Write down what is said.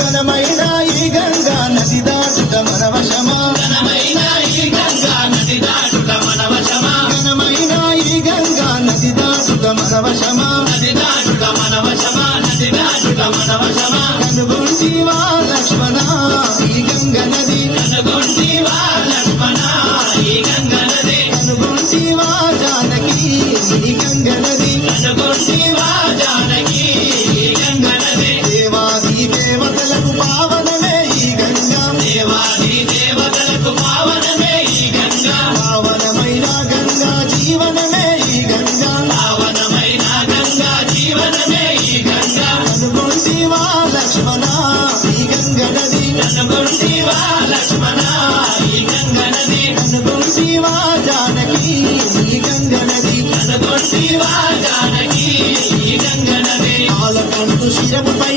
ఘనమైన ఈ గంగా నది దాటుట మన వశమా, ఘనమైన ఈ గంగా నది దాటుట మన వశమా, ఘనమైన ఈ గంగా నది దాటుట మన వశమా, నది దాటుట మన వశమా, నది దాటుట మన వశమా. కనుగొంటివా లక్ష్మణ ఈ గంగ నది, కనుగొంటివా లక్ష్మణ ఈ గంగ నది, కనుగొంటివా జానకి ఈ గంగ నది, కనుగొంటివా జానకి ఈ గంగ నది. దేవాది దేవతలకు పావనమే ఈ గంగా, దేవాది దేవతలకు పావనమే ఈ గంగా, పావనమైన గంగా జీవనమే ఈ గంగా, పావనమైన గంగా జీవనమే ఈ గంగా. కనుగొంటివా లక్ష్మణ ఈ గంగ నది, కనుగొంటివా లక్ష్మణ ఈ గంగ నది, కనుగొంటివా జానకి ఈ గంగ నది, కనుగొంటివా జానకి ఈ గంగ నది. పాలకంటూ శిరముపై